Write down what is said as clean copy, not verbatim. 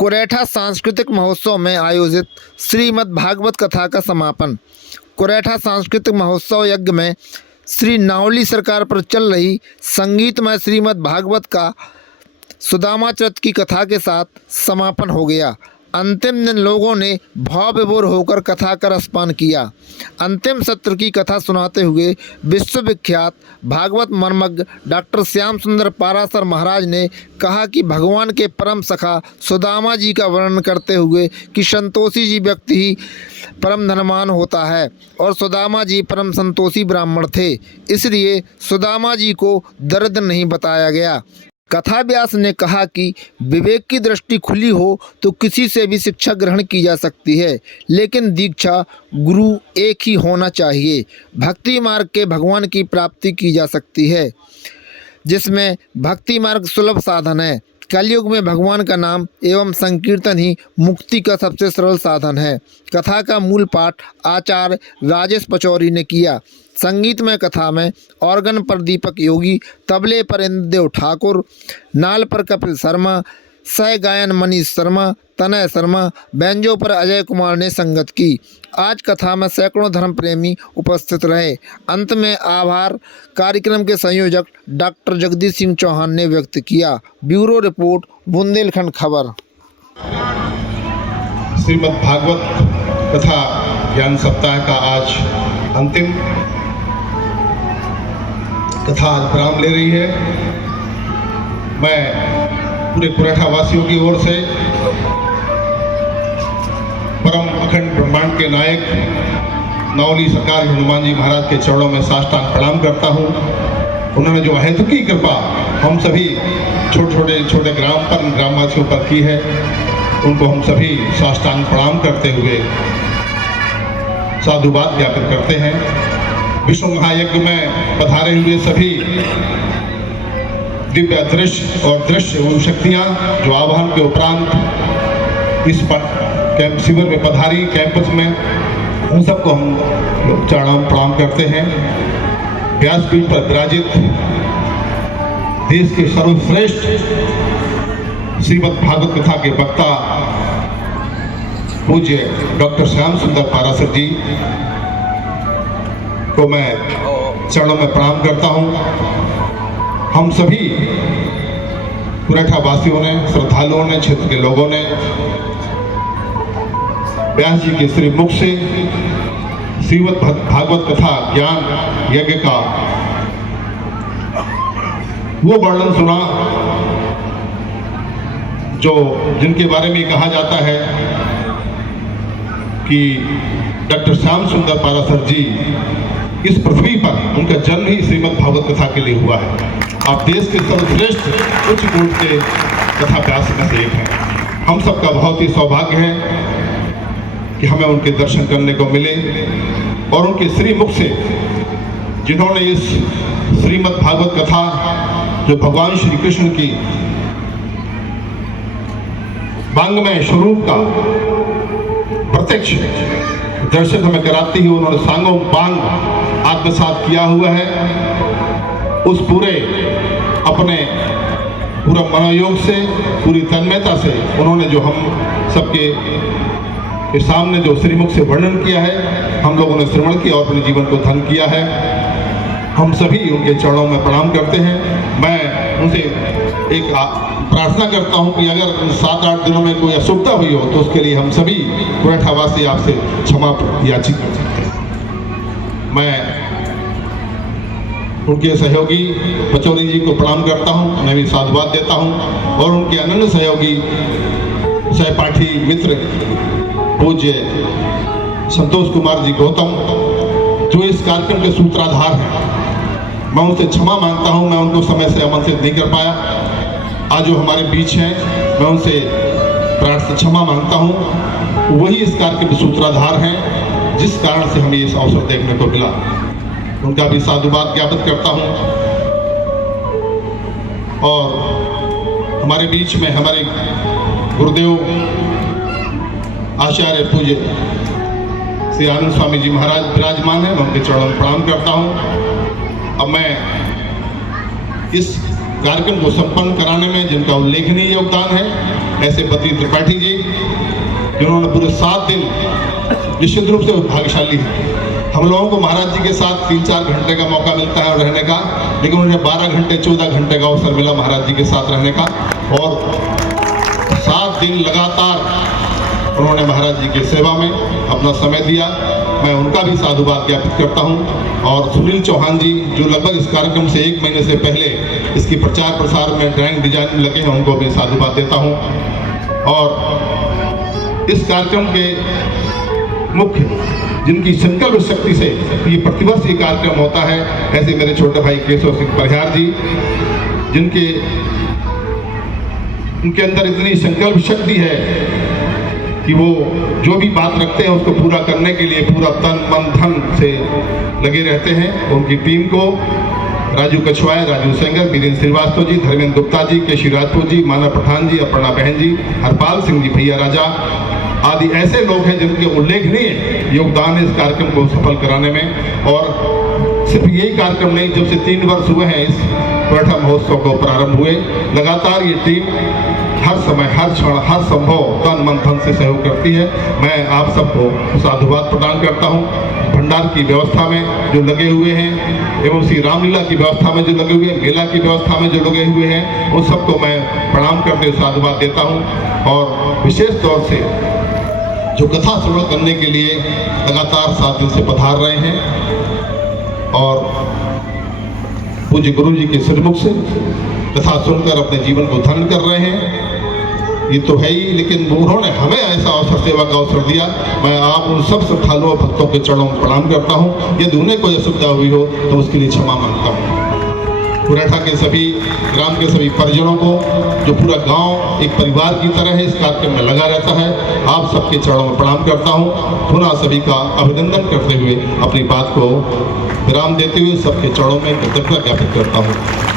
कुरेठा सांस्कृतिक महोत्सव में आयोजित श्रीमद् भागवत कथा का समापन। कुरेठा सांस्कृतिक महोत्सव यज्ञ में श्री नावली सरकार पर चल रही संगीतमय श्रीमद् भागवत का सुदामा चरित्र की कथा के साथ समापन हो गया। अंतिम दिन लोगों ने भाव विभोर होकर कथा का रसपान किया। अंतिम सत्र की कथा सुनाते हुए विश्वविख्यात भागवत मर्मज्ञ डॉक्टर श्याम सुंदर पाराशर महाराज ने कहा कि भगवान के परम सखा सुदामा जी का वर्णन करते हुए कि संतोषी जी व्यक्ति ही परम धनवान होता है और सुदामा जी परम संतोषी ब्राह्मण थे, इसलिए सुदामा जी को दरिद्र नहीं बताया गया। कथा व्यास ने कहा कि विवेक की दृष्टि खुली हो तो किसी से भी शिक्षा ग्रहण की जा सकती है, लेकिन दीक्षा गुरु एक ही होना चाहिए। भक्ति मार्ग के भगवान की प्राप्ति की जा सकती है, जिसमें भक्ति मार्ग सुलभ साधन है। कलयुग में भगवान का नाम एवं संकीर्तन ही मुक्ति का सबसे सरल साधन है। कथा का मूल पाठ आचार्य राजेश पचौरी ने किया। संगीतमय कथा में ऑर्गन पर दीपक योगी, तबले पर इंद्रदेव ठाकुर, नाल पर कपिल शर्मा, सह गायन मनीष शर्मा, तनय शर्मा, बैंजो पर अजय कुमार ने संगत की। आज कथा में सैकड़ों धर्म प्रेमी उपस्थित रहे। अंत में आभार कार्यक्रम के संयोजक डॉक्टर जगदीश सिंह चौहान ने व्यक्त किया। ब्यूरो रिपोर्ट, बुंदेलखंड खबर। श्रीमद् भागवत कथा ज्ञान सप्ताह का आज अंतिम कथा आज विराम ले रही है। मैं पूरे कुरेठा वासियों की ओर से परम अखंड ब्रह्मांड के नायक नावली सरकार हनुमान जी महाराज के चरणों में साष्टांग प्रणाम करता हूँ। उन्होंने जो अहेतुकी कृपा हम सभी छोटे ग्रामवासियों पर की है, उनको हम सभी साष्टांग प्रणाम करते हुए साधुवाद ज्ञापित करते हैं। विश्व महायज्ञ में पधारे हुए सभी दिव्य अदृश्य और दृश्य एवं शक्तियाँ जो आह्वान के उपरांत इस कैंप शिविर में पधारी कैंपस में, उन सबको हम चरणों प्रणाम करते हैं। व्यासपीठ पर विराजित देश के सर्वश्रेष्ठ श्रीमद् भागवत कथा के वक्ता पूज्य डॉक्टर श्याम सुंदर पाराशर जी को मैं चरणों में प्रणाम करता हूँ। हम सभी कुरेठा वासियों ने, श्रद्धालुओं ने, क्षेत्र के लोगों ने व्यास जी के श्री मुख से श्रीमद् भागवत कथा ज्ञान यज्ञ का वो वर्णन सुना जिनके बारे में कहा जाता है कि डॉक्टर श्याम सुंदर पाराशर जी इस पृथ्वी पर उनका जन्म ही श्रीमद् भागवत कथा के लिए हुआ है। आप देश के सर्वश्रेष्ठ उच्च कोटि के कथा व्यास में से एक हैं। हम सबका बहुत ही सौभाग्य है कि हमें उनके दर्शन करने को मिले और उनके श्री मुख से जिन्होंने इस श्रीमद् भागवत कथा जो भगवान श्री कृष्ण की वांग्मय स्वरूप का प्रत्यक्ष दर्शन हमें कराती हुई उन्होंने सांगों बांग आत्मसात किया हुआ है, उस पूरे अपने पूरा मनोयोग से, पूरी तन्मयता से उन्होंने जो हम सबके सामने जो श्रीमुख से वर्णन किया है, हम लोगों ने श्रवण किया और अपने जीवन को धन किया है। हम सभी उनके चरणों में प्रणाम करते हैं। मैं उनसे एक प्रार्थना करता हूं कि अगर 7-8 दिनों में कोई अशुभता हुई हो तो उसके लिए हम सभी कुरेठावासी आपसे क्षमा याचित कर सकते हैं। मैं उनके सहयोगी पचौरी जी को प्रणाम करता हूं, उन्हें भी साधुवाद देता हूं और उनके अनन्य सहयोगी सहपाठी मित्र पूज्य संतोष कुमार जी गौतम जो इस कार्यक्रम के सूत्रधार हैं, मैं उनसे क्षमा मांगता हूं। मैं उनको समय से आमंत्रित नहीं कर पाया। आज जो हमारे बीच हैं, मैं उनसे प्रार्थना क्षमा मांगता हूं। वही इस कार्यक्रम के सूत्रधार हैं जिस कारण से हमें इस अवसर देखने को मिला। उनका भी साधुवाद ज्ञापित करता हूं। और हमारे बीच में हमारे गुरुदेव आचार्य पूज्य श्री आनंद स्वामी जी महाराज विराजमान हैं, मैं उनके चरणों में प्रणाम करता हूं। अब मैं इस कार्यक्रम को संपन्न कराने में जिनका उल्लेखनीय योगदान है ऐसे बद्री त्रिपाठी जी जिन्होंने पूरे 7 दिन निश्चित रूप से भाग्यशाली है। हम लोगों को महाराज जी के साथ 3-4 घंटे का मौका मिलता है रहने का, लेकिन उन्हें 12 घंटे 14 घंटे का अवसर मिला महाराज जी के साथ रहने का, और 7 दिन लगातार उन्होंने महाराज जी की सेवा में अपना समय दिया। मैं उनका भी साधुवाद ज्ञापित करता हूं। और सुनील चौहान जी जो लगभग इस कार्यक्रम से 1 महीने से पहले इसकी प्रचार प्रसार में ड्राइंग डिजाइन में लगे हैं, उनको भी साधुवाद देता हूं। और इस कार्यक्रम के मुख्य जिनकी संकल्प शक्ति से ये प्रतिवर्ष ये कार्यक्रम होता है, ऐसे मेरे छोटे भाई केशव सिंह परिहार जी, उनके अंदर इतनी संकल्प शक्ति है कि वो जो भी बात रखते हैं उसको पूरा करने के लिए पूरा तन मन धन से लगे रहते हैं। उनकी टीम को राजू कछवाया, राजू सेंगर, वीरेंद्र श्रीवास्तव जी, धर्मेंद्र गुप्ता जी, केशी राजपूत जी, माना पठान जी, अपर्णा बहन जी, हरपाल सिंह जी, भैया राजा आदि ऐसे लोग हैं जिनके उल्लेखनीय योगदान है इस कार्यक्रम को सफल कराने में। और सिर्फ यही कार्यक्रम नहीं, जब से 3 वर्ष हुए हैं इस कोरेठा महोत्सव को प्रारंभ हुए, लगातार ये टीम हर समय हर क्षण हर संभव तन मन धन से सहयोग करती है। मैं आप सबको साधुवाद प्रदान करता हूँ। भंडार की व्यवस्था में जो लगे हुए हैं एवं श्री रामलीला की व्यवस्था में जो लगे हुए हैं, मेला की व्यवस्था में जो लगे हुए हैं, उन सबको मैं प्रणाम करते हुए साधुवाद देता हूँ। और विशेष तौर से जो कथा श्रवण करने के लिए लगातार 7 दिन से पधार रहे हैं और पूज्य गुरु जी के श्रीमुख से कथा सुनकर अपने जीवन को धन्य कर रहे हैं, ये तो है ही, लेकिन उन्होंने हमें ऐसा अवसर, सेवा का अवसर दिया। मैं आप उन सब श्रद्धालुओं भक्तों के चरणों में प्रणाम करता हूँ। यदि उन्हें कोई असुविधा हुई हो तो उसके लिए क्षमा मांगता हूँ। कोरेठा के सभी ग्राम के सभी परिजनों को, जो पूरा गांव एक परिवार की तरह है, इस कार्यक्रम में लगा रहता है, आप सबके चरणों में प्रणाम करता हूं। पुनः सभी का अभिनंदन करते हुए अपनी बात को विराम देते हुए सबके चरणों में कृतज्ञता ज्ञापित करता हूं।